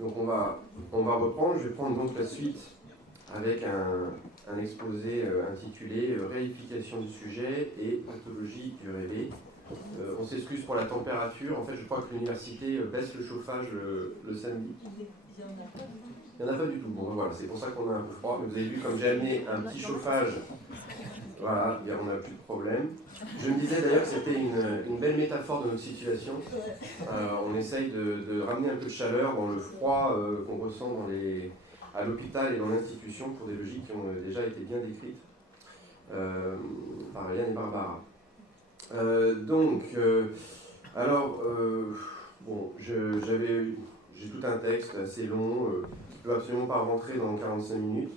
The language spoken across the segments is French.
Donc on va reprendre, je vais prendre donc la suite avec un exposé intitulé Réification du sujet et pathologie du rêvé. On s'excuse pour la température, en fait je crois que l'université baisse le chauffage le samedi. Il n'y en a pas du tout. Bon voilà, c'est pour ça qu'on a un peu froid, mais vous avez vu comme j'ai amené un petit chauffage, voilà, on n'a plus de problème. Je me disais d'ailleurs que c'était une belle métaphore de notre situation. On essaye de ramener un peu de chaleur dans le froid qu'on ressent à l'hôpital et dans l'institution pour des logiques qui ont déjà été bien décrites par Yann et Barbara. Bon, j'ai tout un texte assez long, qui ne peut absolument pas rentrer dans 45 minutes.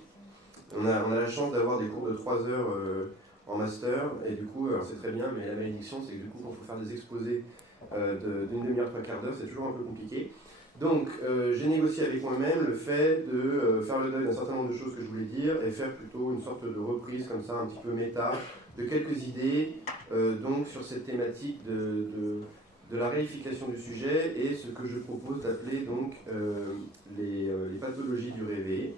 On a la chance d'avoir des cours de 3 heures en master, et du coup, c'est très bien, mais la malédiction, c'est que du coup, quand il faut faire des exposés d'une demi-heure, 3/4 d'heure, c'est toujours un peu compliqué. Donc, j'ai négocié avec moi-même le fait de faire le deuil d'un certain nombre de choses que je voulais dire, et faire plutôt une sorte de reprise comme ça, un petit peu méta, de quelques idées donc sur cette thématique de la réification du sujet et ce que je propose d'appeler donc les pathologies du rêvé,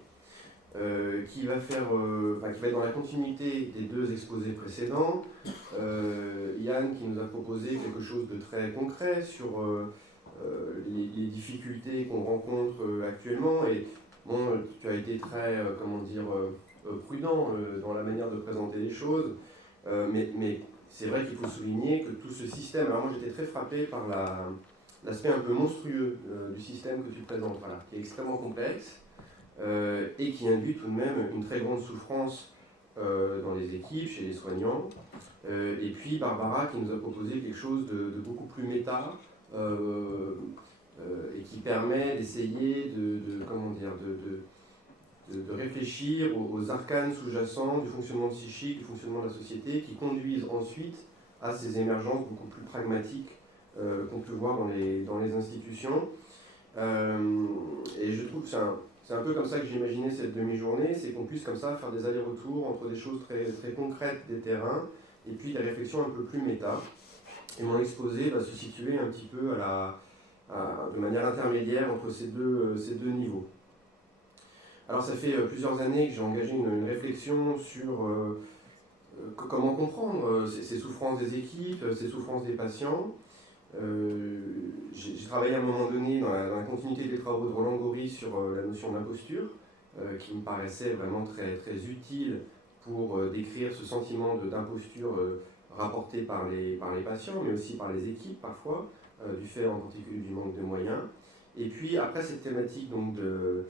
qui va être dans la continuité des deux exposés précédents. Yann qui nous a proposé quelque chose de très concret sur les difficultés qu'on rencontre actuellement, et bon, tu as été très prudent dans la manière de présenter les choses. Mais c'est vrai qu'il faut souligner que tout ce système, alors moi j'étais très frappé par l'aspect un peu monstrueux du système que tu présentes, voilà, qui est extrêmement complexe et qui induit tout de même une très grande souffrance dans les équipes, chez les soignants. Et puis Barbara qui nous a proposé quelque chose de beaucoup plus méta et qui permet d'essayer de réfléchir aux arcanes sous-jacents du fonctionnement psychique, du fonctionnement de la société, qui conduisent ensuite à ces émergences beaucoup plus pragmatiques qu'on peut voir dans les institutions. Et je trouve que c'est un peu comme ça que j'ai imaginé cette demi-journée, c'est qu'on puisse comme ça faire des allers-retours entre des choses très, très concrètes des terrains et puis des réflexions un peu plus méta. Et mon exposé va se situer un petit peu de manière intermédiaire entre ces deux niveaux. Alors ça fait plusieurs années que j'ai engagé une réflexion sur comment comprendre ces souffrances des équipes, ces souffrances des patients. J'ai travaillé à un moment donné dans la continuité des travaux de Roland Gori sur la notion d'imposture, qui me paraissait vraiment très, très utile pour décrire ce sentiment d'imposture rapporté par les patients, mais aussi par les équipes parfois, du fait en particulier du manque de moyens. Et puis après cette thématique donc, de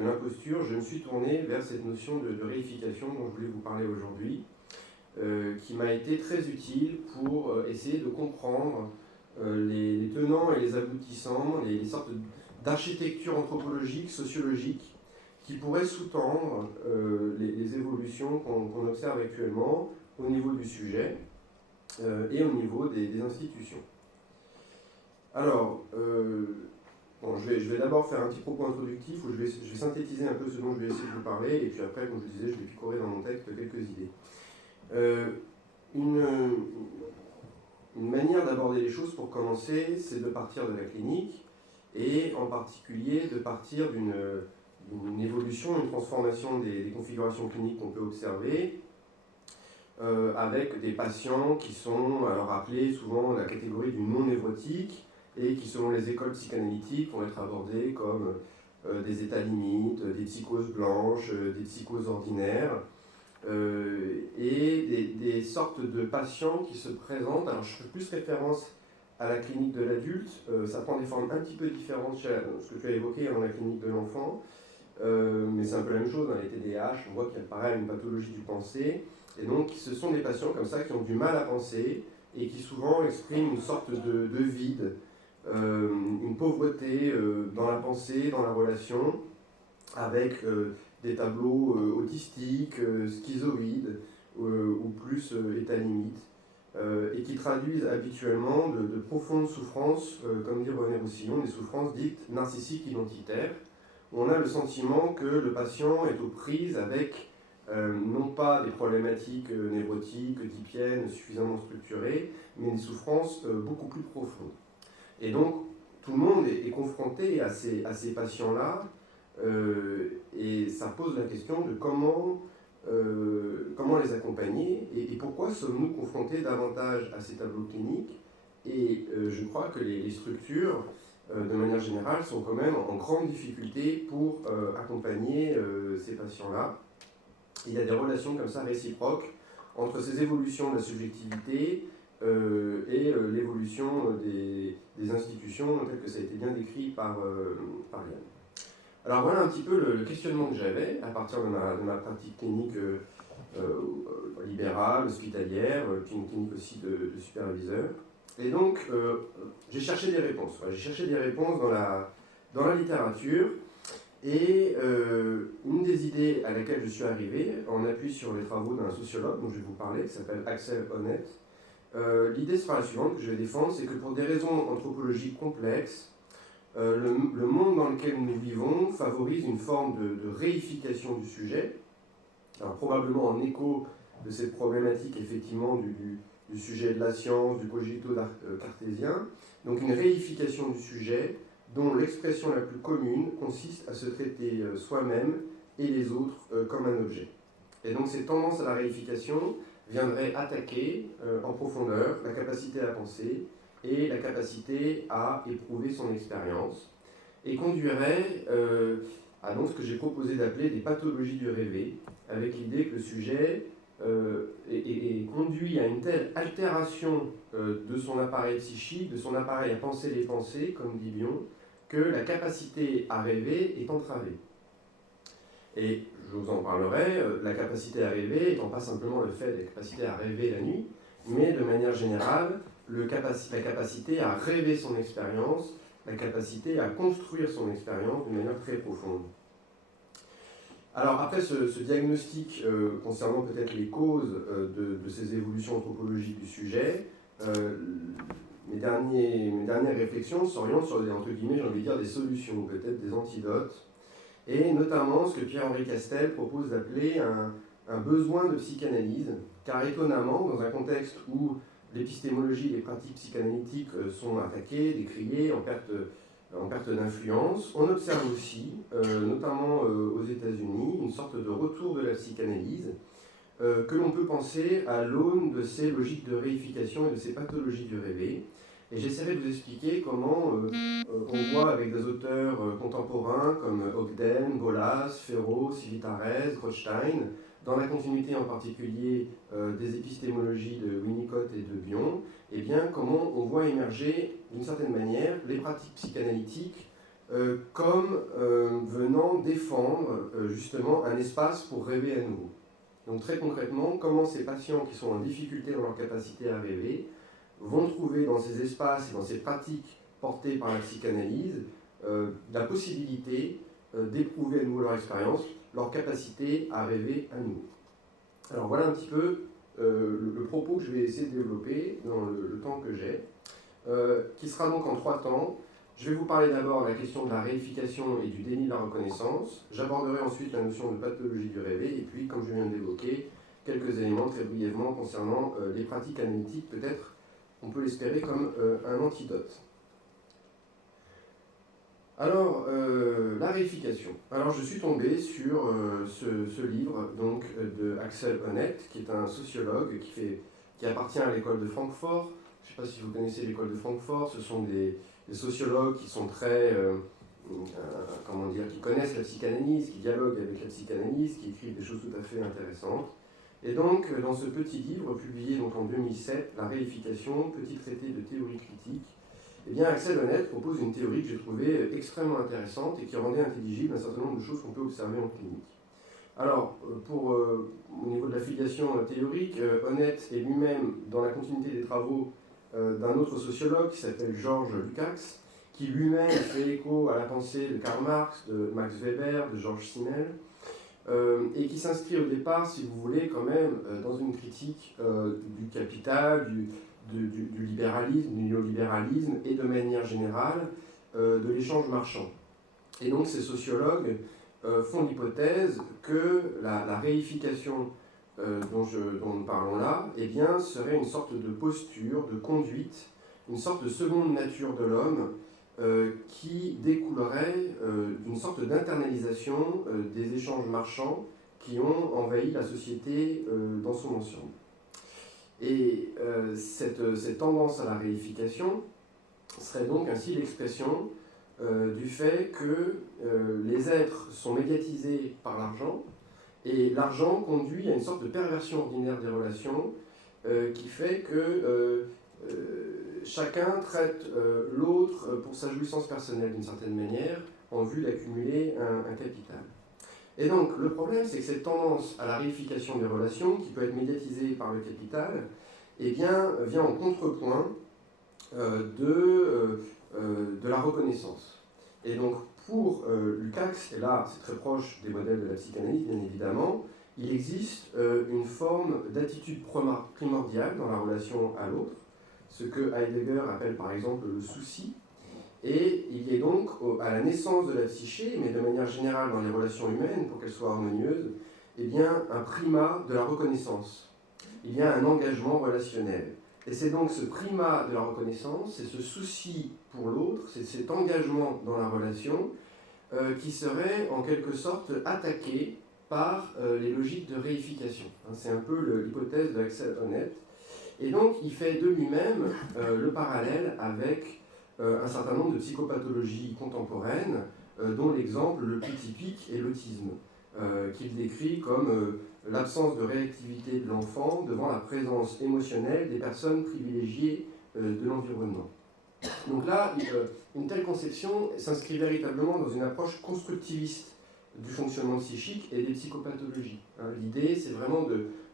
l'imposture, je me suis tourné vers cette notion de réification dont je voulais vous parler aujourd'hui, qui m'a été très utile pour essayer de comprendre les tenants et les aboutissants, les sortes d'architecture anthropologique, sociologique, qui pourraient sous-tendre les évolutions qu'on observe actuellement au niveau du sujet et au niveau des institutions. Alors, je vais d'abord faire un petit propos introductif où je vais synthétiser un peu ce dont je vais essayer de vous parler, et puis après, comme je disais, je vais picorer dans mon texte quelques idées. Une manière d'aborder les choses pour commencer, c'est de partir de la clinique, et en particulier de partir d'une évolution, une transformation des configurations cliniques qu'on peut observer, avec des patients qui sont alors appelés souvent la catégorie du non-névrotique, et qui, selon les écoles psychanalytiques, vont être abordés comme des états limites, des psychoses blanches, des psychoses ordinaires, et des sortes de patients qui se présentent. Alors, je fais plus référence à la clinique de l'adulte, ça prend des formes un petit peu différentes chez ce que tu as évoqué dans la clinique de l'enfant, mais c'est un peu la même chose dans les TDAH, on voit qu'il y a pareil une pathologie du penser, et donc ce sont des patients comme ça qui ont du mal à penser et qui souvent expriment une sorte de vide, une pauvreté dans la pensée, dans la relation, avec des tableaux autistiques, schizoïdes, ou plus état limite, et qui traduisent habituellement de profondes souffrances, comme dit René Roussillon, des souffrances dites narcissiques identitaires, où on a le sentiment que le patient est aux prises avec non pas des problématiques névrotiques, oedipiennes, suffisamment structurées, mais des souffrances beaucoup plus profondes. Et donc, tout le monde est confronté à ces patients-là, et ça pose la question de comment les accompagner et pourquoi sommes-nous confrontés davantage à ces tableaux cliniques. Et je crois que les structures, de manière générale, sont quand même en grande difficulté pour accompagner ces patients-là. Il y a des relations comme ça réciproques entre ces évolutions de la subjectivité et l'évolution des institutions, telles que ça a été bien décrit par Yann. Alors voilà un petit peu le questionnement que j'avais à partir de ma pratique clinique libérale, hospitalière, une clinique aussi de superviseur. Et donc, j'ai cherché des réponses. J'ai cherché des réponses dans la littérature. Et une des idées à laquelle je suis arrivé, en appui sur les travaux d'un sociologue dont je vais vous parler, qui s'appelle Axel Honneth, l'idée sera la suivante que je vais défendre, c'est que pour des raisons anthropologiques complexes, le monde dans lequel nous vivons favorise une forme de réification du sujet, alors probablement en écho de cette problématique effectivement du sujet de la science, du cogito cartésien, donc une réification du sujet dont l'expression la plus commune consiste à se traiter soi-même et les autres comme un objet. Et donc cette tendance à la réification viendrait attaquer en profondeur la capacité à penser et la capacité à éprouver son expérience, et conduirait à donc ce que j'ai proposé d'appeler des pathologies du rêvé, avec l'idée que le sujet est conduit à une telle altération de son appareil psychique, de son appareil à penser les pensées, comme dit Bion, que la capacité à rêver est entravée. Et je vous en parlerai, la capacité à rêver étant pas simplement le fait de la capacité à rêver la nuit, mais de manière générale, la capacité à rêver son expérience, la capacité à construire son expérience d'une manière très profonde. Alors après ce diagnostic concernant peut-être les causes de ces évolutions anthropologiques du sujet, mes dernières réflexions s'orientent sur des, entre guillemets, j'ai envie de dire, des solutions, peut-être des antidotes, et notamment ce que Pierre-Henri Castel propose d'appeler un besoin de psychanalyse, car étonnamment, dans un contexte où l'épistémologie et les pratiques psychanalytiques sont attaquées, décriées, en perte d'influence, on observe aussi, notamment aux États-Unis, une sorte de retour de la psychanalyse que l'on peut penser à l'aune de ces logiques de réification et de ces pathologies du rêvé. Et j'essaierai de vous expliquer comment on voit avec des auteurs contemporains comme Ogden, Bolas, Ferro, Civitares, Rothstein, dans la continuité en particulier des épistémologies de Winnicott et de Bion, et bien comment on voit émerger d'une certaine manière les pratiques psychanalytiques comme venant défendre justement un espace pour rêver à nouveau. Donc très concrètement, comment ces patients qui sont en difficulté dans leur capacité à rêver vont trouver dans ces espaces et dans ces pratiques portées par la psychanalyse la possibilité d'éprouver à nouveau leur expérience, leur capacité à rêver à nouveau. Alors voilà un petit peu le propos que je vais essayer de développer dans le temps que j'ai, qui sera donc en 3 temps. Je vais vous parler d'abord de la question de la réification et du déni de la reconnaissance. J'aborderai ensuite la notion de pathologie du rêvé, et puis, comme je viens d'évoquer, quelques éléments très brièvement concernant les pratiques analytiques, peut-être, on peut l'espérer, comme un antidote. Alors, la réification. Alors, je suis tombé sur ce livre donc, de Axel Honneth, qui est un sociologue qui appartient à l'école de Francfort. Je ne sais pas si vous connaissez l'école de Francfort, ce sont des sociologues qui sont très, qui connaissent la psychanalyse, qui dialoguent avec la psychanalyse, qui écrivent des choses tout à fait intéressantes. Et donc, dans ce petit livre, publié donc en 2007, La réification, petit traité de théorie critique, eh bien, Axel Honneth propose une théorie que j'ai trouvée extrêmement intéressante et qui rendait intelligible un certain nombre de choses qu'on peut observer en clinique. Alors, au niveau de la filiation théorique, Honneth est lui-même dans la continuité des travaux d'un autre sociologue qui s'appelle Georges Lukács, qui lui-même fait écho à la pensée de Karl Marx, de Max Weber, de Georges Simmel, et qui s'inscrit au départ, si vous voulez, quand même, dans une critique du capital, du libéralisme, du néolibéralisme, et de manière générale, de l'échange marchand. Et donc ces sociologues font l'hypothèse que la réification dont nous parlons là, eh bien, serait une sorte de posture, de conduite, une sorte de seconde nature de l'homme, qui découlerait d'une sorte d'internalisation des échanges marchands qui ont envahi la société dans son ensemble. Et cette tendance à la réification serait donc ainsi l'expression du fait que les êtres sont médiatisés par l'argent, et l'argent conduit à une sorte de perversion ordinaire des relations qui fait que chacun traite l'autre pour sa jouissance personnelle d'une certaine manière, en vue d'accumuler un capital. Et donc, le problème, c'est que cette tendance à la réification des relations, qui peut être médiatisée par le capital, eh bien, vient en contrepoint de la reconnaissance. Et donc, pour Lukács, et là, c'est très proche des modèles de la psychanalyse, bien évidemment, il existe une forme d'attitude primordiale dans la relation à l'autre, ce que Heidegger appelle par exemple le souci. Et il y a donc, à la naissance de la psyché, mais de manière générale dans les relations humaines, pour qu'elles soient harmonieuses, eh bien, un primat de la reconnaissance. Il y a un engagement relationnel. Et c'est donc ce primat de la reconnaissance, c'est ce souci pour l'autre, c'est cet engagement dans la relation qui serait en quelque sorte attaqué par les logiques de réification. C'est un peu l'hypothèse de Axel Honneth. Et donc, il fait de lui-même le parallèle avec un certain nombre de psychopathologies contemporaines, dont l'exemple le plus typique est l'autisme, qu'il décrit comme l'absence de réactivité de l'enfant devant la présence émotionnelle des personnes privilégiées de l'environnement. Donc là, une telle conception s'inscrit véritablement dans une approche constructiviste du fonctionnement psychique et des psychopathologies. L'idée, c'est vraiment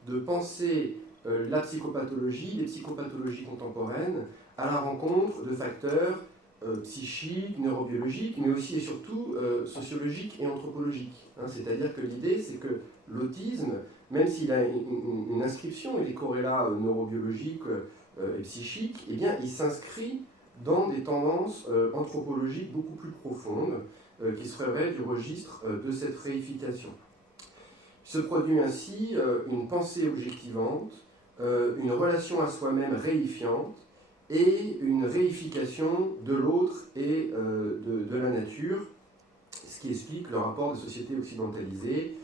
de penser la psychopathologie, les psychopathologies contemporaines, à la rencontre de facteurs psychiques, neurobiologiques, mais aussi et surtout sociologiques et anthropologiques. C'est-à-dire que l'idée, c'est que l'autisme, même s'il a une inscription et des corrélats neurobiologiques et psychiques, eh bien, il s'inscrit dans des tendances anthropologiques beaucoup plus profondes qui seraient du registre de cette réification. Se produit ainsi une pensée objectivante, une relation à soi-même réifiante et une réification de l'autre et de la nature, ce qui explique le rapport des sociétés occidentalisées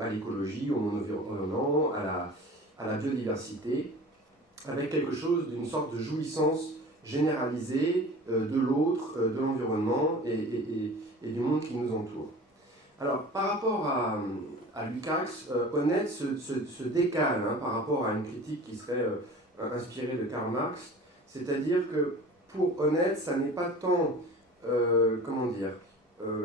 à l'écologie, au monde environnement, à la biodiversité, avec quelque chose d'une sorte de jouissance généralisée de l'autre, de l'environnement et du monde qui nous entoure. Alors, par rapport à Lukács, Honneth se décale par rapport à une critique qui serait inspirée de Karl Marx, c'est-à-dire que pour Honneth, ça n'est pas tant,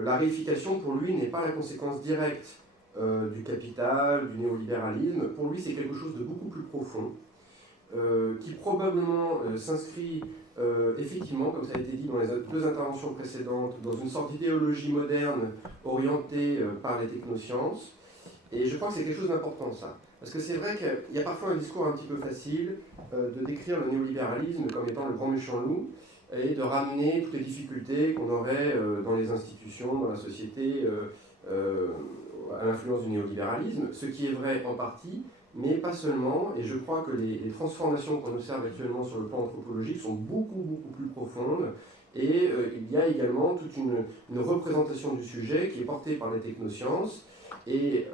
la réification pour lui n'est pas la conséquence directe du capital, du néolibéralisme. Pour lui, c'est quelque chose de beaucoup plus profond, qui probablement s'inscrit effectivement, comme ça a été dit dans les deux interventions précédentes, dans une sorte d'idéologie moderne orientée par les technosciences. Et je crois que c'est quelque chose d'important, ça. Parce que c'est vrai qu'il y a parfois un discours un petit peu facile de décrire le néolibéralisme comme étant le grand méchant loup et de ramener toutes les difficultés qu'on aurait dans les institutions, dans la société, à l'influence du néolibéralisme, ce qui est vrai en partie, mais pas seulement, et je crois que les transformations qu'on observe actuellement sur le plan anthropologique sont beaucoup, beaucoup plus profondes, et il y a également toute une représentation du sujet qui est portée par les technosciences, et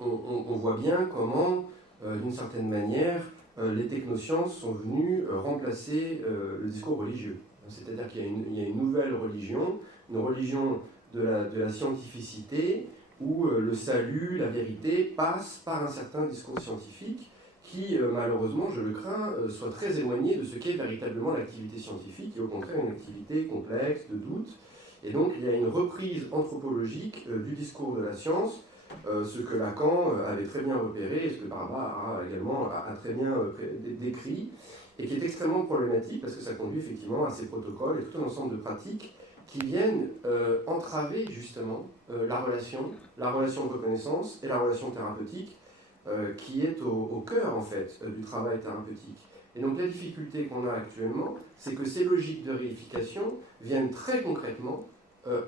on voit bien comment, d'une certaine manière, les technosciences sont venues remplacer le discours religieux. C'est-à-dire qu'il y a une nouvelle religion, une religion de la scientificité, où le salut, la vérité, passe par un certain discours scientifique qui, malheureusement, je le crains, soit très éloigné de ce qu'est véritablement l'activité scientifique, qui est au contraire une activité complexe, de doute. Et donc, il y a une reprise anthropologique du discours de la science, ce que Lacan avait très bien repéré, et ce que Barba également a très bien décrit, et qui est extrêmement problématique parce que ça conduit effectivement à ces protocoles et tout un ensemble de pratiques qui viennent entraver justement la relation de reconnaissance et la relation thérapeutique qui est au cœur en fait du travail thérapeutique. Et donc la difficulté qu'on a actuellement, c'est que ces logiques de réification viennent très concrètement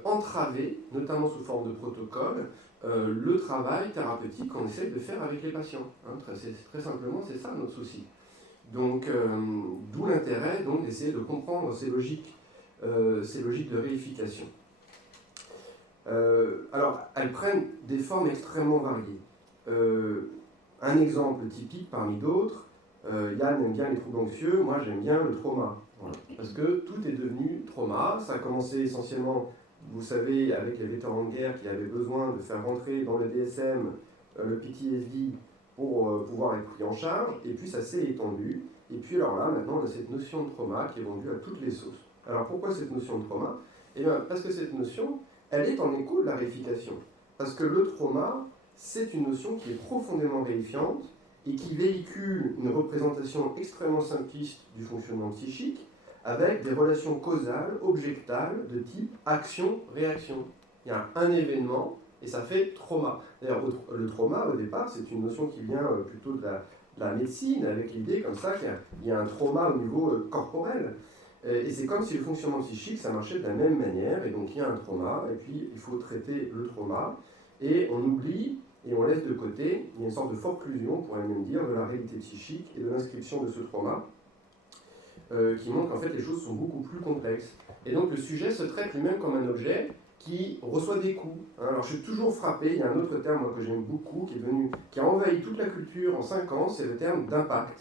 entraver, notamment sous forme de protocole, le travail thérapeutique qu'on essaie de faire avec les patients. Très simplement, c'est ça notre souci. Donc, d'où l'intérêt d'essayer de comprendre ces logiques ces logiques de réification. Alors, elles prennent des formes extrêmement variées. Un exemple typique parmi d'autres, Yann aime bien les troubles anxieux, moi j'aime bien le trauma. Voilà. Parce que tout est devenu trauma. Ça a commencé essentiellement, vous savez, avec les vétérans de guerre qui avaient besoin de faire rentrer dans le DSM le PTSD pour pouvoir être pris en charge, et puis ça s'est étendu. Et puis alors là, maintenant, on a cette notion de trauma qui est vendue à toutes les sauces. Alors pourquoi cette notion de trauma? Eh bien, parce que cette notion, elle est en écho de la réification. Parce que le trauma, c'est une notion qui est profondément réifiante et qui véhicule une représentation extrêmement simpliste du fonctionnement psychique avec des relations causales, objectales, de type action-réaction. Il y a un événement et ça fait trauma. D'ailleurs, le trauma, au départ, c'est une notion qui vient plutôt de la médecine, avec l'idée comme ça qu'il y a un trauma au niveau corporel. Et c'est comme si le fonctionnement psychique, ça marchait de la même manière, et donc il y a un trauma, et puis il faut traiter le trauma, et on oublie, et on laisse de côté, il y a une sorte de forclusion, on pourrait même dire, de la réalité psychique et de l'inscription de ce trauma, qui montre qu'en fait les choses sont beaucoup plus complexes. Et donc le sujet se traite lui-même comme un objet qui reçoit des coups. Alors je suis toujours frappé, il y a un autre terme moi, que j'aime beaucoup, qui a envahi toute la culture en 5 ans, c'est le terme d'impact.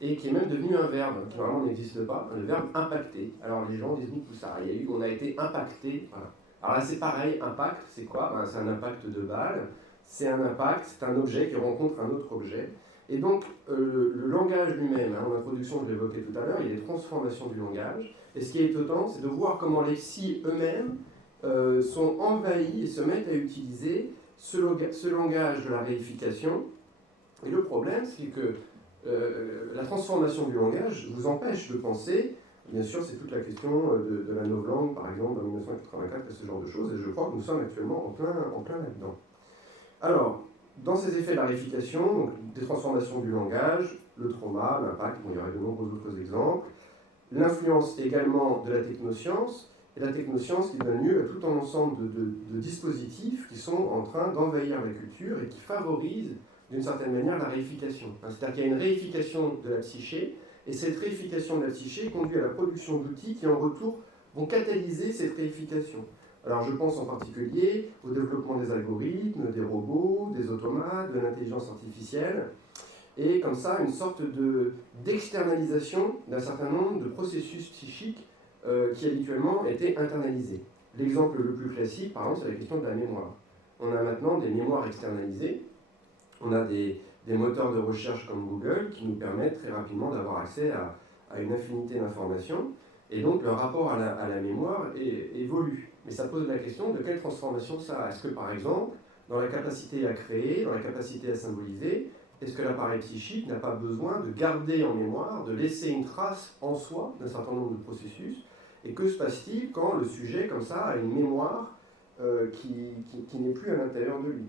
Et qui est même devenu un verbe, qui normalement n'existe pas, le verbe impacter. Alors les gens disent tout ça, on a été impacté. Voilà. Alors là c'est pareil, impact, c'est quoi? C'est un impact de balle, c'est un impact, c'est un objet qui rencontre un autre objet. Et donc le langage lui-même, en introduction je l'évoquais tout à l'heure, il y a des transformations du langage. Et ce qui est étonnant, c'est de voir comment les psys eux-mêmes sont envahis et se mettent à utiliser ce langage de la réification. Et le problème, c'est que la transformation du langage vous empêche de penser, bien sûr c'est toute la question de la novlangue par exemple en 1984 et ce genre de choses, et je crois que nous sommes actuellement en plein là-dedans. Alors, dans ces effets de la réification, donc des transformations du langage, le trauma, l'impact, il y aurait de nombreux autres exemples, l'influence également de la technoscience, et la technoscience qui donne lieu à tout un ensemble de dispositifs qui sont en train d'envahir la culture et qui favorisent d'une certaine manière la réification. C'est-à-dire qu'il y a une réification de la psyché, et cette réification de la psyché conduit à la production d'outils qui en retour vont catalyser cette réification. Alors je pense en particulier au développement des algorithmes, des robots, des automates, de l'intelligence artificielle, et comme ça une sorte d'externalisation d'un certain nombre de processus psychiques qui habituellement étaient internalisés. L'exemple le plus classique, par exemple, c'est la question de la mémoire. On a maintenant des mémoires externalisées. On a des moteurs de recherche comme Google qui nous permettent très rapidement d'avoir accès à une infinité d'informations. Et donc le rapport à la mémoire évolue. Mais ça pose la question de quelle transformation ça a. Est-ce que par exemple, dans la capacité à créer, dans la capacité à symboliser, est-ce que l'appareil psychique n'a pas besoin de garder en mémoire, de laisser une trace en soi d'un certain nombre de processus? Et que se passe-t-il quand le sujet, comme ça, a une mémoire qui n'est plus à l'intérieur de lui?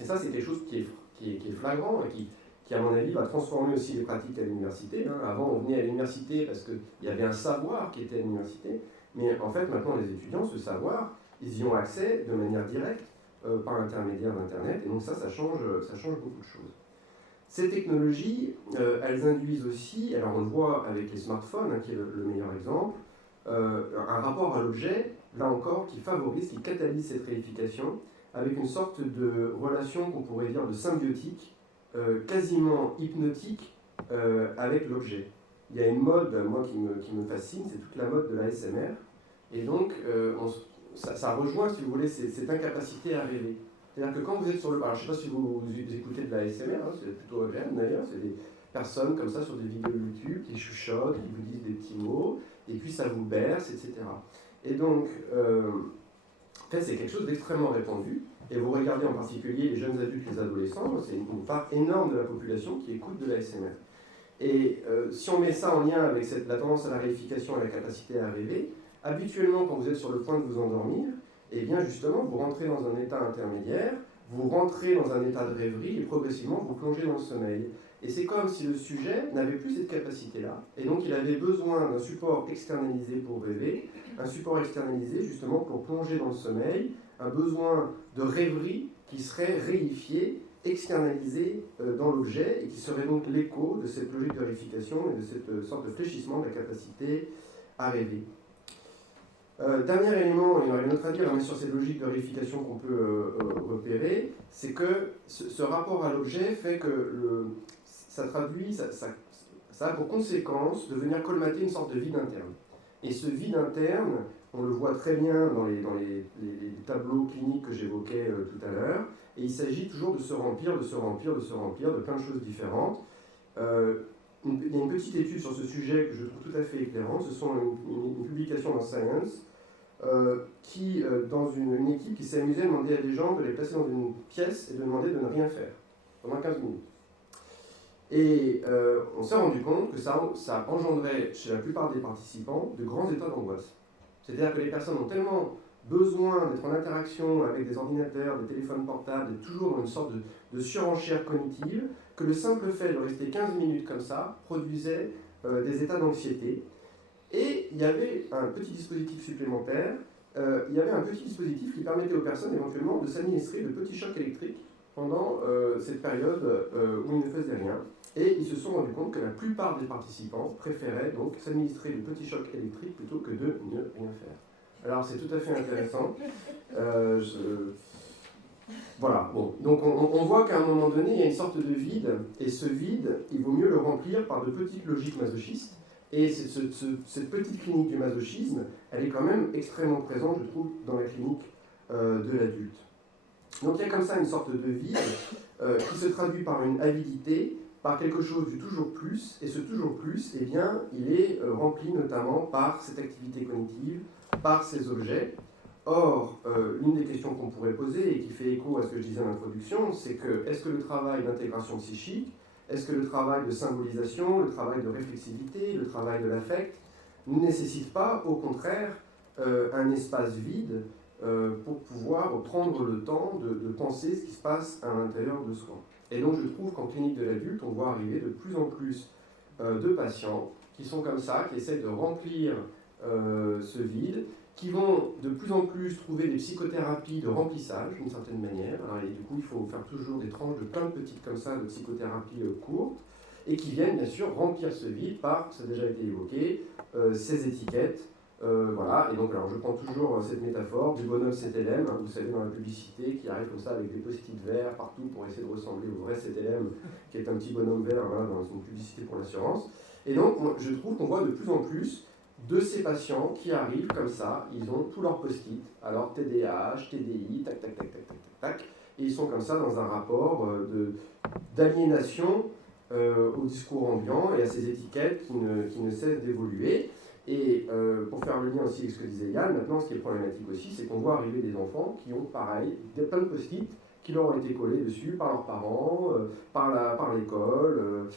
Et ça, c'est quelque chose qui est flagrant et qui, à mon avis, va transformer aussi les pratiques à l'université. Avant, on venait à l'université parce qu'il y avait un savoir qui était à l'université, mais en fait, maintenant, les étudiants, ce savoir, ils y ont accès de manière directe par l'intermédiaire d'Internet, et donc ça change beaucoup de choses. Ces technologies, elles induisent aussi, alors on le voit avec les smartphones, qui est le meilleur exemple, un rapport à l'objet, là encore, qui favorise, qui catalyse cette réification, avec une sorte de relation qu'on pourrait dire de symbiotique, quasiment hypnotique, avec l'objet. Il y a une mode, moi, qui me fascine, c'est toute la mode de la SMR, et donc ça rejoint, si vous voulez, cette incapacité à rêver. C'est-à-dire que quand vous êtes sur le... Alors, je ne sais pas si vous écoutez de la SMR, c'est plutôt agréable d'ailleurs, c'est des personnes comme ça sur des vidéos YouTube qui chuchotent, qui vous disent des petits mots, et puis ça vous berce, etc. Et donc, en fait, c'est quelque chose d'extrêmement répandu. Et vous regardez en particulier les jeunes adultes, les adolescents, c'est une part énorme de la population qui écoute de la SMR. Et si on met ça en lien avec la tendance à la réification et la capacité à rêver, habituellement, quand vous êtes sur le point de vous endormir, et bien justement, vous rentrez dans un état intermédiaire, vous rentrez dans un état de rêverie, et progressivement, vous plongez dans le sommeil. Et c'est comme si le sujet n'avait plus cette capacité-là, et donc il avait besoin d'un support externalisé pour rêver, un support externalisé justement pour plonger dans le sommeil, un besoin de rêverie qui serait réifié, externalisé dans l'objet, et qui serait donc l'écho de cette logique de réification et de cette sorte de fléchissement de la capacité à rêver. Dernier élément, il y en a rien d'autre à dire, mais sur ces logiques de réification qu'on peut repérer, c'est que ce rapport à l'objet fait que ça traduit, ça a pour conséquence de venir colmater une sorte de vide interne. Et ce vide interne, on le voit très bien dans les tableaux cliniques que j'évoquais tout à l'heure, et il s'agit toujours de se remplir de plein de choses différentes. Il y a une petite étude sur ce sujet que je trouve tout à fait éclairante. Ce sont une publication dans Science dans une équipe qui s'est amusée à demander à des gens de les placer dans une pièce et de demander de ne rien faire pendant 15 minutes. Et on s'est rendu compte que ça engendrait chez la plupart des participants de grands états d'angoisse. C'est-à-dire que les personnes ont tellement besoin d'être en interaction avec des ordinateurs, des téléphones portables, d'être toujours dans une sorte de surenchère cognitive, que le simple fait de rester 15 minutes comme ça produisait des états d'anxiété. Et il y avait un petit dispositif supplémentaire, il y avait un petit dispositif qui permettait aux personnes éventuellement de s'administrer de petits chocs électriques pendant cette période où ils ne faisaient rien. Et ils se sont rendus compte que la plupart des participants préféraient donc s'administrer de petits chocs électriques plutôt que de ne rien faire. Alors c'est tout à fait intéressant. Voilà, bon. Donc on voit qu'à un moment donné, il y a une sorte de vide, et ce vide, il vaut mieux le remplir par de petites logiques masochistes. Et cette petite clinique du masochisme, elle est quand même extrêmement présente, je trouve, dans la clinique de l'adulte. Donc il y a comme ça une sorte de vide qui se traduit par une avidité, par quelque chose du toujours plus, et ce toujours plus, eh bien, il est rempli notamment par cette activité cognitive, par ces objets. Or, l'une des questions qu'on pourrait poser, et qui fait écho à ce que je disais en introduction, c'est que est-ce que le travail d'intégration psychique, est-ce que le travail de symbolisation, le travail de réflexivité, le travail de l'affect, ne nécessite pas, au contraire, un espace vide pour pouvoir prendre le temps de penser ce qui se passe à l'intérieur de soi. Et donc je trouve qu'en clinique de l'adulte, on voit arriver de plus en plus de patients qui sont comme ça, qui essaient de remplir ce vide, qui vont de plus en plus trouver des psychothérapies de remplissage, d'une certaine manière. Alors, et du coup, il faut faire toujours des tranches de plein de petites comme ça, de psychothérapie courtes, et qui viennent bien sûr remplir ce vide par, ça a déjà été évoqué, ces étiquettes. Voilà, et donc alors je prends toujours cette métaphore du bonhomme CTLM, hein, vous savez, dans la publicité, qui arrive comme ça avec des post-it verts partout pour essayer de ressembler au vrai CTLM, qui est un petit bonhomme vert voilà, dans une publicité pour l'assurance. Et donc, je trouve qu'on voit de plus en plus de ces patients qui arrivent comme ça, ils ont tous leurs post-it, alors TDAH, TDI, tac, tac, tac, tac, tac, tac, et ils sont comme ça dans un rapport d'aliénation au discours ambiant et à ces étiquettes qui ne cessent d'évoluer. Et pour faire le lien aussi avec ce que disait Yann, maintenant ce qui est problématique aussi, c'est qu'on voit arriver des enfants qui ont pareil, plein de post-it qui leur ont été collés dessus par leurs parents, par l'école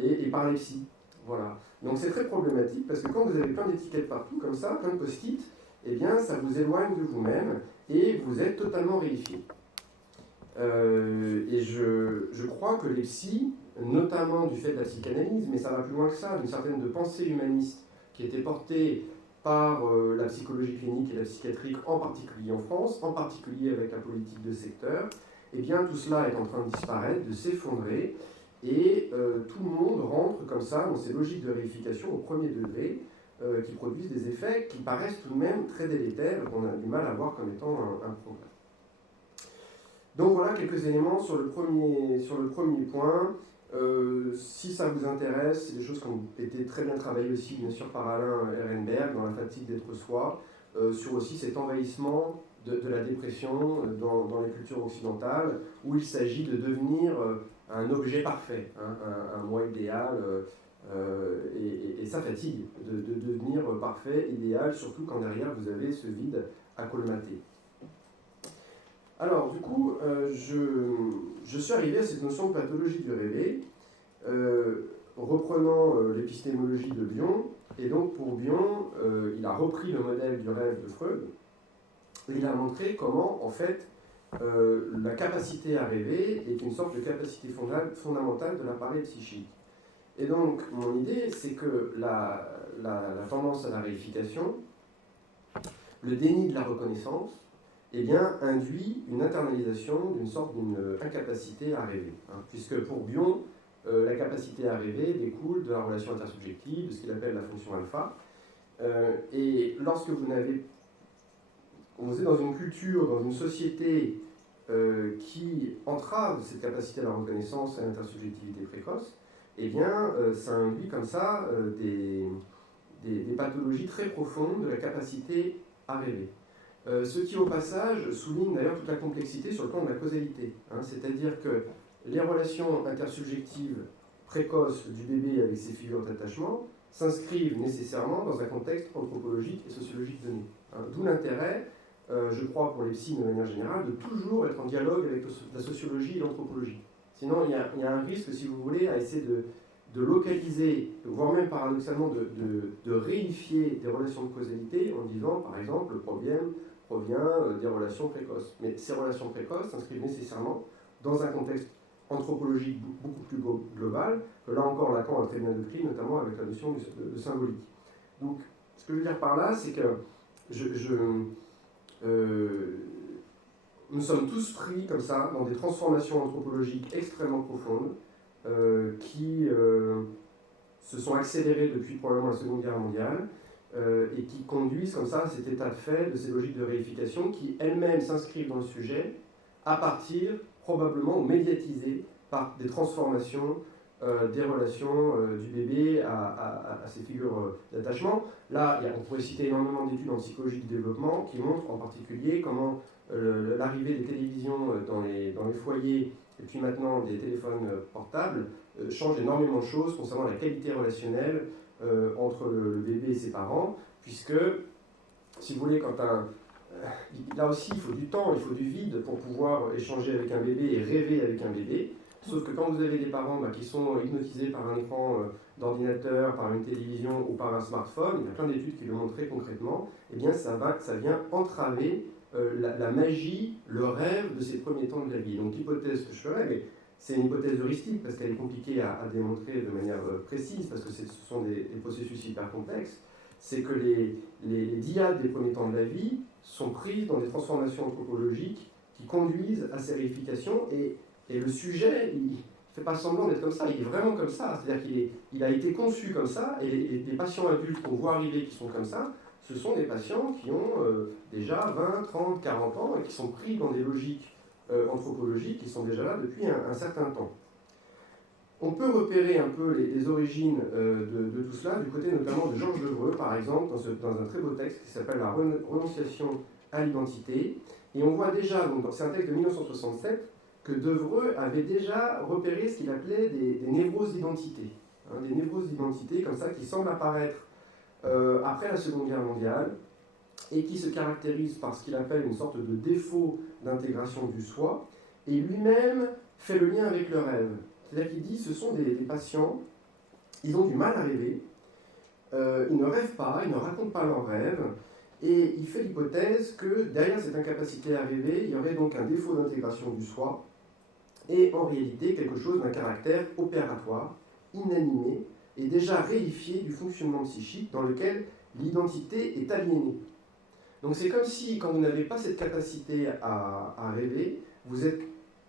et par les psys. Voilà. Donc c'est très problématique parce que quand vous avez plein d'étiquettes partout comme ça, plein de post-it, eh bien ça vous éloigne de vous-même et vous êtes totalement réifié. Et je crois que les psys, notamment du fait de la psychanalyse, mais ça va plus loin que ça, d'une certaine de pensée humaniste qui était portée par la psychologie clinique et la psychiatrie, en particulier en France, en particulier avec la politique de secteur, eh bien tout cela est en train de disparaître, de s'effondrer, et tout le monde rentre comme ça dans ces logiques de réification au premier degré, qui produisent des effets qui paraissent tout de même très délétères, qu'on a du mal à voir comme étant un progrès. Donc voilà quelques éléments sur le premier point. Si ça vous intéresse, c'est des choses qui ont été très bien travaillées aussi, bien sûr, par Alain Ehrenberg, dans La fatigue d'être soi, sur aussi cet envahissement de la dépression dans les cultures occidentales, où il s'agit de devenir un objet parfait, hein, un moi idéal, et ça fatigue de devenir parfait, idéal, surtout quand derrière vous avez ce vide à colmater. Alors, du coup, je suis arrivé à cette notion de pathologie du rêvé, reprenant l'épistémologie de Bion, et donc pour Bion, il a repris le modèle du rêve de Freud, et il a montré comment, en fait, la capacité à rêver est une sorte de capacité fondamentale de l'appareil psychique. Et donc, mon idée, c'est que la tendance à la réification, le déni de la reconnaissance, eh bien, induit une internalisation d'une sorte d'une incapacité à rêver. Hein, puisque pour Bion, la capacité à rêver découle de la relation intersubjective, de ce qu'il appelle la fonction alpha, Et lorsque vous êtes dans une culture, dans une société qui entrave cette capacité à la reconnaissance et à l'intersubjectivité précoce, eh bien, ça induit comme ça des pathologies très profondes de la capacité à rêver. Ce qui, au passage, souligne d'ailleurs toute la complexité sur le plan de la causalité. C'est-à-dire que les relations intersubjectives précoces du bébé avec ses figures d'attachement s'inscrivent nécessairement dans un contexte anthropologique et sociologique donné. D'où l'intérêt, je crois, pour les psys de manière générale, de toujours être en dialogue avec la sociologie et l'anthropologie. Sinon, il y a un risque, si vous voulez, à essayer de localiser, voire même paradoxalement de réifier des relations de causalité en disant, par exemple, le problème provient des relations précoces. Mais ces relations précoces s'inscrivent nécessairement dans un contexte anthropologique beaucoup plus global, que là encore Lacan a très bien décrit, notamment avec la notion de symbolique. Donc, ce que je veux dire par là, c'est que nous sommes tous pris comme ça dans des transformations anthropologiques extrêmement profondes qui se sont accélérées depuis probablement la Seconde Guerre mondiale et qui conduisent comme ça à cet état de fait, de ces logiques de réification qui elles-mêmes s'inscrivent dans le sujet à partir probablement ou médiatisées par des transformations des relations du bébé à ces figures d'attachement. Là, on pourrait citer énormément d'études en psychologie du développement qui montrent en particulier comment l'arrivée des télévisions dans les foyers et puis maintenant des téléphones portables change énormément de choses concernant la qualité relationnelle entre le bébé et ses parents, puisque, si vous voulez, là aussi, il faut du temps, il faut du vide pour pouvoir échanger avec un bébé et rêver avec un bébé. Sauf que quand vous avez des parents qui sont hypnotisés par un écran d'ordinateur, par une télévision ou par un smartphone, il y a plein d'études qui le montrent très concrètement, eh bien ça vient entraver la magie, le rêve de ces premiers temps de la vie. Donc l'hypothèse que je ferais, mais c'est une hypothèse heuristique parce qu'elle est compliquée à démontrer de manière précise, parce que ce sont des processus hyper complexes, c'est que les dyades des premiers temps de la vie sont prises dans des transformations anthropologiques qui conduisent à ces réifications, et le sujet, il ne fait pas semblant d'être comme ça, il est vraiment comme ça. C'est-à-dire qu'il a été conçu comme ça, et les patients adultes qu'on voit arriver qui sont comme ça, ce sont des patients qui ont déjà 20, 30, 40 ans et qui sont pris dans des logiques anthropologiques qui sont déjà là depuis un certain temps. On peut repérer un peu les origines de tout cela du côté notamment de Georges Devreux, par exemple, dans un très beau texte qui s'appelle La renonciation à l'identité. Et on voit déjà, c'est un texte de 1967, que Devreux avait déjà repéré ce qu'il appelait des névroses d'identité. Des névroses d'identité comme ça qui semblent apparaître après la Seconde Guerre mondiale et qui se caractérisent par ce qu'il appelle une sorte de défaut d'intégration du soi, et lui-même fait le lien avec le rêve. C'est-à-dire qu'il dit ce sont des patients, ils ont du mal à rêver, ils ne rêvent pas, ils ne racontent pas leurs rêves, et il fait l'hypothèse que derrière cette incapacité à rêver, il y aurait donc un défaut d'intégration du soi, et en réalité quelque chose d'un caractère opératoire, inanimé, et déjà réifié du fonctionnement psychique dans lequel l'identité est aliénée. Donc c'est comme si, quand vous n'avez pas cette capacité à rêver, vous êtes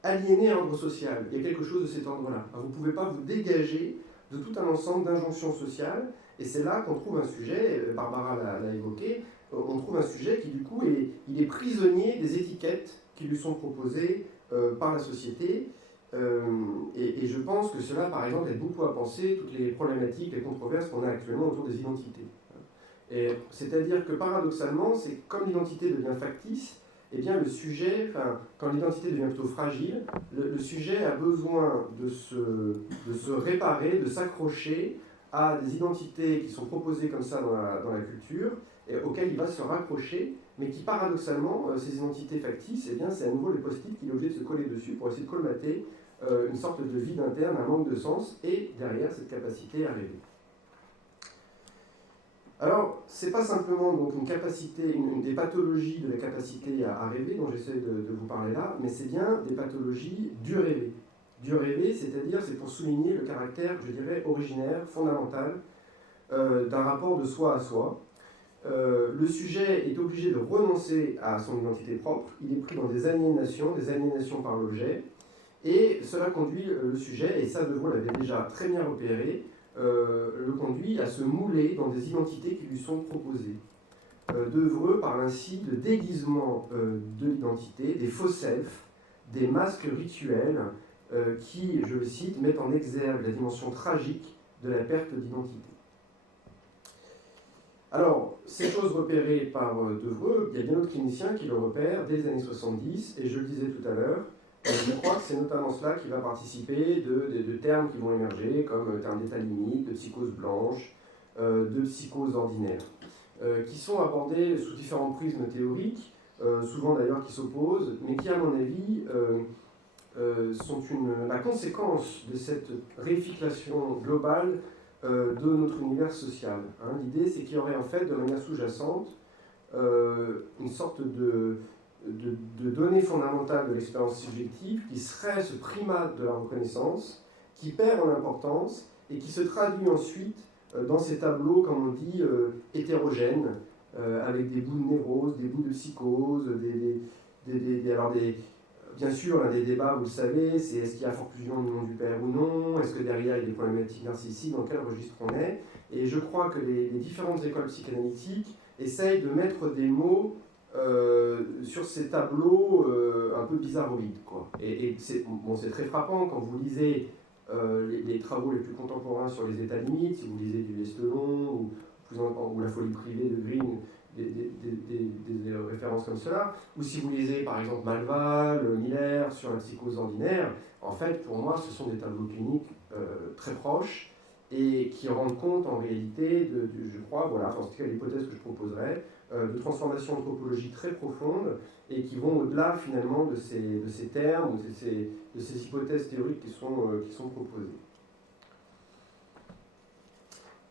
aliéné à l'ordre social. Il y a quelque chose de cet ordre-là. Vous ne pouvez pas vous dégager de tout un ensemble d'injonctions sociales, et c'est là qu'on trouve un sujet, Barbara l'a évoqué, on trouve un sujet qui du coup il est prisonnier des étiquettes qui lui sont proposées par la société, et je pense que cela par exemple aide beaucoup à penser toutes les problématiques, les controverses qu'on a actuellement autour des identités. C'est-à-dire que paradoxalement, c'est comme l'identité devient factice, eh bien le sujet, quand l'identité devient plutôt fragile, le sujet a besoin de se réparer, de s'accrocher à des identités qui sont proposées comme ça dans la culture, et auxquelles il va se raccrocher, mais qui paradoxalement, ces identités factices, eh bien c'est à nouveau le post-it qu'il est obligé de se coller dessus pour essayer de colmater une sorte de vide interne, un manque de sens, et derrière cette capacité à rêver. Alors, ce n'est pas simplement donc une capacité, des pathologies de la capacité à rêver dont j'essaie de vous parler là, mais c'est bien des pathologies du rêver. Du rêver, c'est-à-dire, c'est pour souligner le caractère, je dirais, originaire, fondamental, d'un rapport de soi à soi. Le sujet est obligé de renoncer à son identité propre, il est pris dans des aliénations par l'objet, et cela conduit le sujet, et ça Devreux l'avait déjà très bien repéré, le conduit à se mouler dans des identités qui lui sont proposées. Devreux parle ainsi de déguisement de l'identité, des faux selfs, des masques rituels qui, je le cite, mettent en exergue la dimension tragique de la perte d'identité. Alors, ces choses repérées par Devreux, il y a bien d'autres cliniciens qui le repèrent dès les années 70, et je le disais tout à l'heure, je crois que c'est notamment cela qui va participer de termes qui vont émerger, comme termes d'état limite, de psychose blanche, de psychose ordinaire, qui sont abordés sous différents prismes théoriques, souvent d'ailleurs qui s'opposent, mais qui, à mon avis, sont la conséquence de cette réification globale de notre univers social. Hein. L'idée, c'est qu'il y aurait en fait, de manière sous-jacente, une sorte de données fondamentales de l'expérience subjective qui serait ce primat de la reconnaissance, qui perd en importance et qui se traduit ensuite dans ces tableaux, comme on dit, hétérogènes, avec des bouts de névrose, des bouts de psychose, bien sûr, l'un des débats, vous le savez, c'est est-ce qu'il y a forclusion du nom du père ou non, est-ce que derrière il y a des problématiques narcissiques, dans quel registre on est. Et je crois que les différentes écoles psychanalytiques essayent de mettre des mots sur ces tableaux un peu bizarroïdes, quoi. Et c'est très frappant quand vous lisez les travaux les plus contemporains sur les états limites, si vous lisez du Lestelon ou La folie privée de Green, des références comme cela, ou si vous lisez par exemple Malval, Miller sur la psychose ordinaire, en fait pour moi ce sont des tableaux cliniques très proches et qui rendent compte en réalité je crois, voilà, en tout cas l'hypothèse que je proposerais, de transformations anthropologiques très profondes et qui vont au-delà finalement de ces termes, de ces hypothèses théoriques qui sont proposées.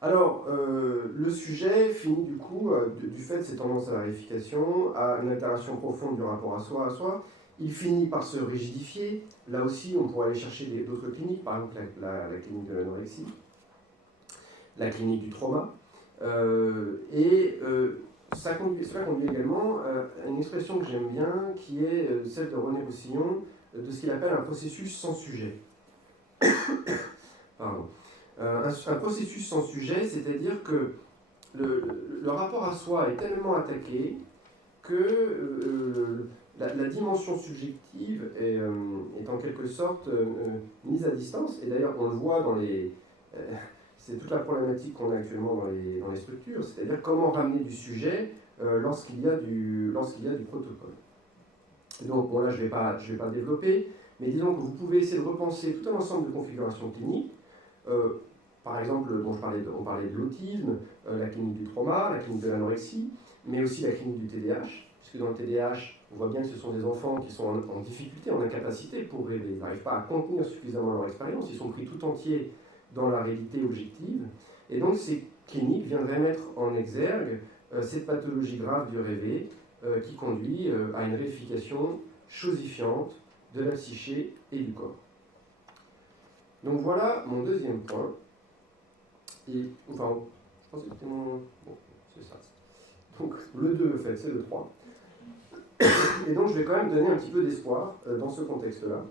Alors, le sujet finit du coup, du fait de ces tendances à la réification, à une altération profonde du rapport à soi, il finit par se rigidifier. Là aussi, on pourrait aller chercher d'autres cliniques, par exemple la clinique de l'anorexie, la clinique du trauma, cela conduit également à une expression que j'aime bien, qui est celle de René Roussillon, de ce qu'il appelle un processus sans sujet. Pardon. Un processus sans sujet, c'est-à-dire que le rapport à soi est tellement attaqué que la dimension subjective est en quelque sorte mise à distance. Et d'ailleurs, on le voit dans les... c'est toute la problématique qu'on a actuellement dans les structures, c'est-à-dire comment ramener du sujet lorsqu'il y a du protocole. Donc, bon, là, je vais pas développer, mais disons que vous pouvez essayer de repenser tout un ensemble de configurations cliniques. Par exemple, on parlait de l'autisme, la clinique du trauma, la clinique de l'anorexie, mais aussi la clinique du TDAH, puisque dans le TDAH, on voit bien que ce sont des enfants qui sont en difficulté, en incapacité pour rêver. Ils n'arrivent pas à contenir suffisamment leur expérience, ils sont pris tout entiers dans la réalité objective. Et donc ces cliniques viendraient mettre en exergue cette pathologie grave du rêver qui conduit à une réification chosifiante de la psyché et du corps. Donc voilà mon deuxième point. Et, enfin, je pense que c'était mon... Bon, c'est ça. Donc le 2, en fait, c'est le 3. Et donc je vais quand même donner un petit peu d'espoir dans ce contexte-là,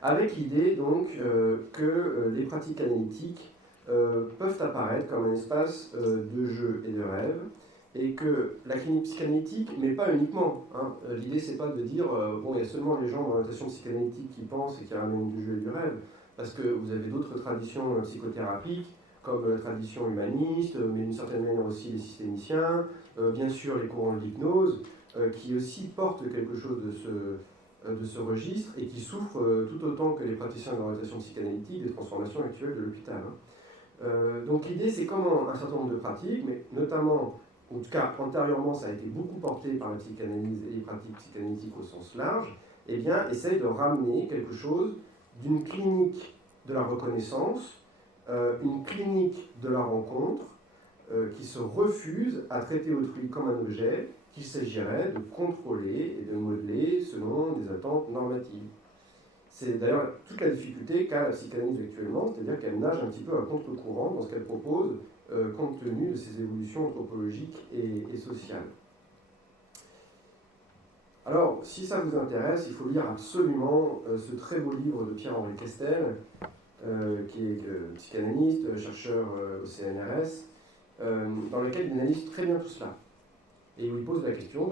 avec l'idée donc que les pratiques analytiques peuvent apparaître comme un espace de jeu et de rêve, et que la clinique psychanalytique, mais pas uniquement, hein, l'idée c'est pas de dire bon, il y a seulement les gens d'orientation psychanalytique qui pensent et qui ramènent du jeu et du rêve, parce que vous avez d'autres traditions psychothérapiques, comme la tradition humaniste, mais d'une certaine manière aussi les systémiciens, bien sûr les courants de l'hypnose, qui aussi portent quelque chose de ce registre et qui souffrent tout autant que les praticiens d'orientation psychanalytique des transformations actuelles de l'hôpital. Hein. Donc l'idée c'est comment un certain nombre de pratiques, mais notamment, en tout cas antérieurement ça a été beaucoup porté par la psychanalyse et les pratiques psychanalytiques au sens large, eh bien essaye de ramener quelque chose d'une clinique de la reconnaissance, une clinique de la rencontre qui se refuse à traiter autrui comme un objet qu'il s'agirait de contrôler et de modeler selon des attentes normatives. C'est d'ailleurs toute la difficulté qu'a la psychanalyse actuellement, c'est-à-dire qu'elle nage un petit peu à contre-courant dans ce qu'elle propose, compte tenu de ses évolutions anthropologiques et sociales. Alors, si ça vous intéresse, il faut lire absolument ce très beau livre de Pierre-Henri Questel, qui est psychanalyste, chercheur au CNRS, dans lequel il analyse très bien tout cela. Et où il pose la question,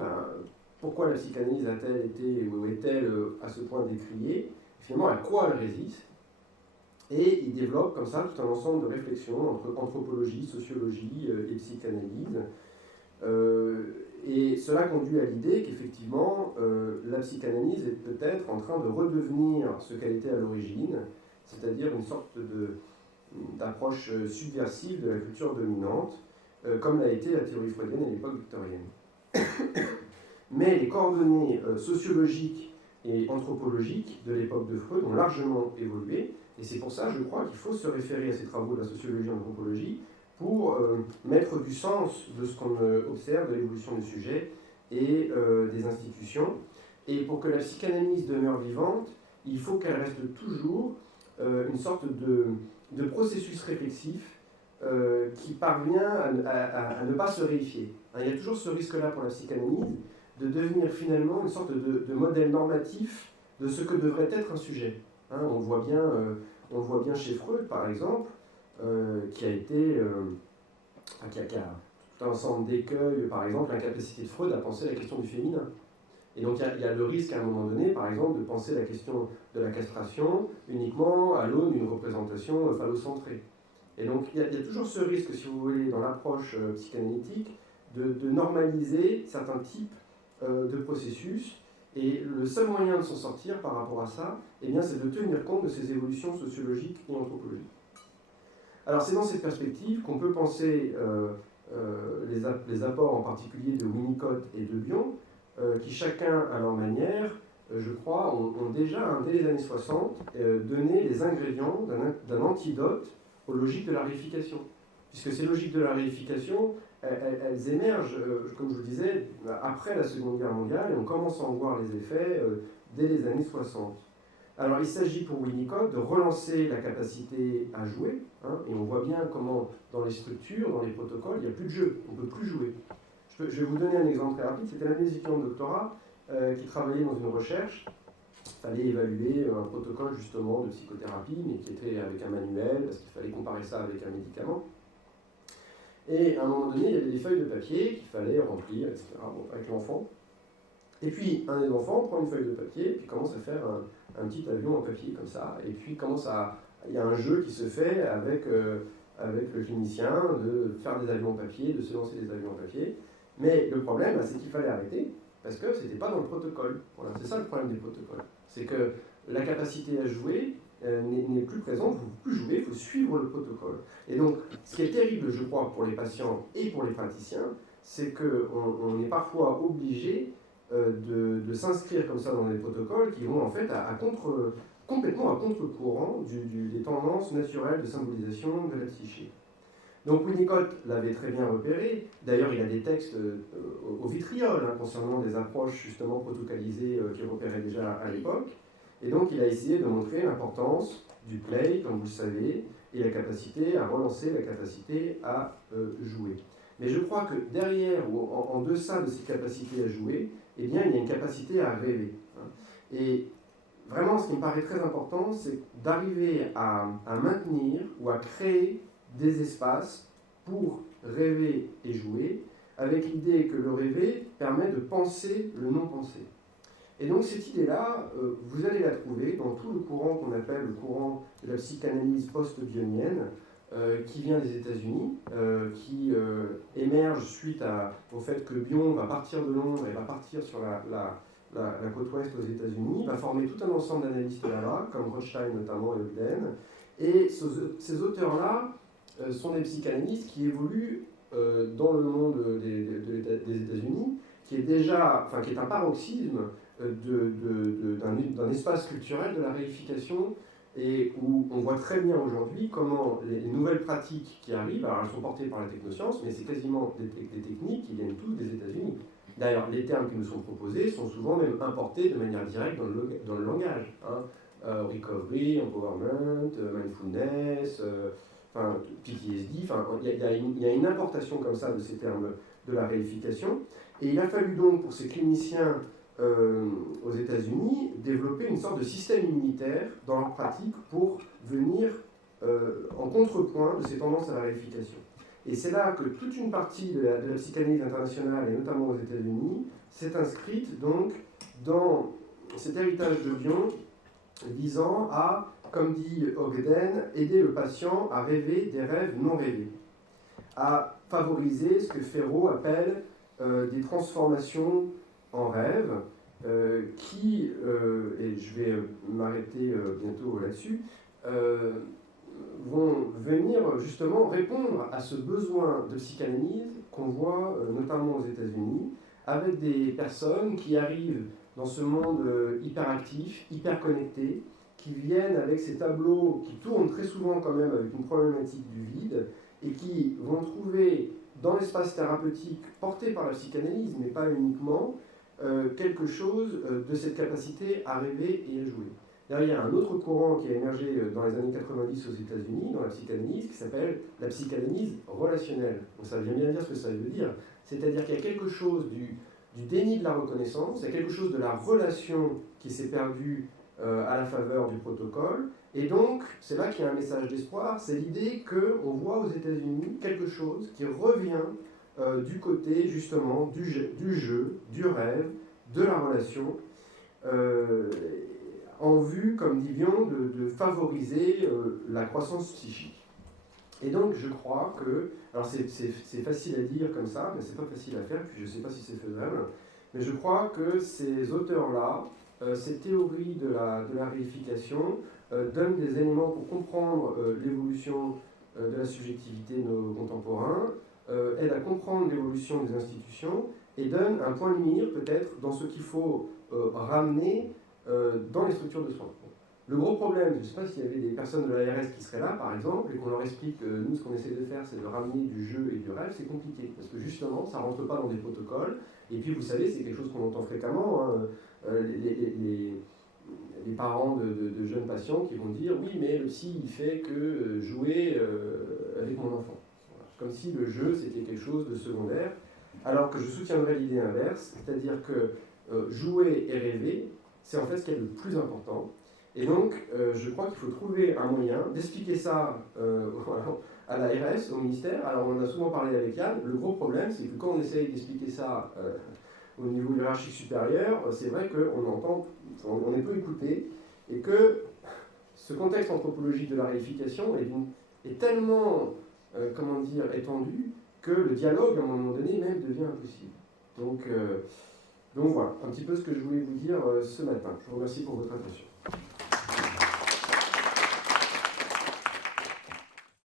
pourquoi la psychanalyse a-t-elle été, ou est-elle à ce point décriée? Finalement, à quoi elle résiste? Et il développe comme ça tout un ensemble de réflexions entre anthropologie, sociologie et psychanalyse. Et cela conduit à l'idée qu'effectivement, la psychanalyse est peut-être en train de redevenir ce qu'elle était à l'origine, c'est-à-dire une sorte d'approche subversive de la culture dominante, comme l'a été la théorie freudienne à l'époque victorienne. Mais les coordonnées sociologiques et anthropologiques de l'époque de Freud ont largement évolué, et c'est pour ça, je crois, qu'il faut se référer à ces travaux de la sociologie et de l'anthropologie pour mettre du sens de ce qu'on observe de l'évolution du sujet et des institutions. Et pour que la psychanalyse demeure vivante, il faut qu'elle reste toujours une sorte de processus réflexif qui parvient à ne pas se réifier. Il y a toujours ce risque-là pour la psychanalyse de devenir finalement une sorte de modèle normatif de ce que devrait être un sujet. On le voit bien chez Freud, par exemple, qui a été qui a tout un ensemble d'écueils, par exemple l'incapacité de Freud à penser la question du féminin. Et donc il y a le risque à un moment donné, par exemple, de penser la question de la castration uniquement à l'aune d'une représentation phallocentrée. Et donc il y a toujours ce risque, si vous voulez, dans l'approche psychanalytique, de normaliser certains types de processus. Et le seul moyen de s'en sortir par rapport à ça, c'est de tenir compte de ces évolutions sociologiques et anthropologiques. Alors c'est dans cette perspective qu'on peut penser les apports en particulier de Winnicott et de Bion, qui chacun à leur manière, je crois, ont déjà, dès les années 60, donné les ingrédients d'un antidote aux logiques de la réification. Puisque ces logiques de la réification, elles émergent, comme je vous disais, après la Seconde Guerre mondiale, et on commence à en voir les effets dès les années 60. Alors il s'agit pour Winnicott de relancer la capacité à jouer, et on voit bien comment dans les structures, dans les protocoles, il n'y a plus de jeu, on ne peut plus jouer. Je vais vous donner un exemple très rapide, c'était l'un des étudiants de doctorat qui travaillait dans une recherche. Il fallait évaluer un protocole justement de psychothérapie, mais qui était avec un manuel, parce qu'il fallait comparer ça avec un médicament. Et à un moment donné, il y avait des feuilles de papier qu'il fallait remplir, etc., avec l'enfant. Et puis, un des enfants prend une feuille de papier, puis commence à faire un petit avion en papier, comme ça. Et puis, il y a un jeu qui se fait avec le clinicien de faire des avions en papier, de se lancer des avions en papier. Mais le problème, c'est qu'il fallait arrêter, parce que ce n'était pas dans le protocole. Voilà, c'est ça le problème des protocoles. C'est que la capacité à jouer n'est plus présente, vous ne pouvez plus jouer, il faut suivre le protocole. Et donc, ce qui est terrible, je crois, pour les patients et pour les praticiens, c'est qu'on est parfois obligé de s'inscrire comme ça dans des protocoles qui vont en fait complètement à contre-courant des tendances naturelles de symbolisation de la psyché. Donc Winnicott l'avait très bien repéré. D'ailleurs, il a des textes au vitriol concernant des approches justement protocalisées qu'il repérait déjà à l'époque. Et donc, il a essayé de montrer l'importance du play, comme vous le savez, et la capacité à relancer, la capacité à jouer. Mais je crois que derrière, ou en deçà de cette capacité à jouer, il y a une capacité à rêver. Et vraiment, ce qui me paraît très important, c'est d'arriver à maintenir ou à créer des espaces pour rêver et jouer, avec l'idée que le rêver permet de penser le non-pensé. Et donc cette idée-là, vous allez la trouver dans tout le courant qu'on appelle le courant de la psychanalyse post-bionienne, qui vient des États-Unis, qui émerge suite au fait que Bion va partir de Londres et va partir sur la côte ouest aux États-Unis, va former tout un ensemble d'analystes là-bas, comme Rothstein notamment et Ogden. Et ces auteurs-là sont des psychanalystes qui évoluent dans le monde des États-Unis, qui est un paroxysme d'un espace culturel de la réification, et où on voit très bien aujourd'hui comment les nouvelles pratiques qui arrivent, alors elles sont portées par la technoscience, mais c'est quasiment des techniques qui viennent toutes des États-Unis. D'ailleurs, les termes qui nous sont proposés sont souvent même importés de manière directe dans le langage. Recovery, empowerment, mindfulness, PTSD, il y a une importation comme ça de ces termes de la réification. Et il a fallu donc pour ces cliniciens aux États-Unis développer une sorte de système immunitaire dans leur pratique pour venir contrepoint de ces tendances à la réification. Et c'est là que toute une partie de la psychanalyse internationale, et notamment aux États-Unis, s'est inscrite donc dans cet héritage de Bion visant à, comme dit Ogden, aider le patient à rêver des rêves non rêvés, à favoriser ce que Ferro appelle des transformations en rêve, qui, et je vais m'arrêter bientôt là-dessus, vont venir justement répondre à ce besoin de psychanalyse qu'on voit notamment aux États-Unis, avec des personnes qui arrivent dans ce monde hyperactif, hyper connecté, qui viennent avec ces tableaux qui tournent très souvent quand même avec une problématique du vide, et qui vont trouver dans l'espace thérapeutique porté par la psychanalyse, mais pas uniquement, quelque chose de cette capacité à rêver et à jouer. D'ailleurs, il y a un autre courant qui a émergé dans les années 90 aux États-Unis, dans la psychanalyse, qui s'appelle la psychanalyse relationnelle. Donc ça vient bien dire ce que ça veut dire. C'est-à-dire qu'il y a quelque chose du déni de la reconnaissance, il y a quelque chose de la relation qui s'est perdue à la faveur du protocole. Et donc, c'est là qu'il y a un message d'espoir, c'est l'idée qu'on voit aux États-Unis quelque chose qui revient du côté justement du jeu, du rêve, de la relation, en vue, comme dit Bion, de favoriser la croissance psychique. Et donc je crois que, alors c'est facile à dire comme ça, mais c'est pas facile à faire, puis je ne sais pas si c'est faisable, mais je crois que ces auteurs-là, ces théories de la réification, donnent des éléments pour comprendre l'évolution de la subjectivité de nos contemporains, aident à comprendre l'évolution des institutions, et donnent un point de mire peut-être dans ce qu'il faut ramener dans les structures de soins. Le gros problème, je ne sais pas s'il y avait des personnes de l'ARS qui seraient là, par exemple, et qu'on leur explique que nous, ce qu'on essaie de faire, c'est de ramener du jeu et du rêve, c'est compliqué, parce que justement, ça ne rentre pas dans des protocoles, et puis vous savez, c'est quelque chose qu'on entend fréquemment, hein, les parents de jeunes patients qui vont dire « oui, mais le psy, il fait que jouer avec mon enfant ». Voilà. Comme si le jeu, c'était quelque chose de secondaire, alors que je soutiendrais l'idée inverse, c'est-à-dire que jouer et rêver, c'est en fait ce qui est le plus important. Et donc, je crois qu'il faut trouver un moyen d'expliquer ça à l'ARS, au ministère. Alors, on en a souvent parlé avec Yann. Le gros problème, c'est que quand on essaye d'expliquer ça au niveau hiérarchique supérieur, c'est vrai qu'on est peu écouté, et que ce contexte anthropologique de la réification est tellement, étendu, que le dialogue, à un moment donné, même devient impossible. Donc voilà, un petit peu ce que je voulais vous dire ce matin. Je vous remercie pour votre attention.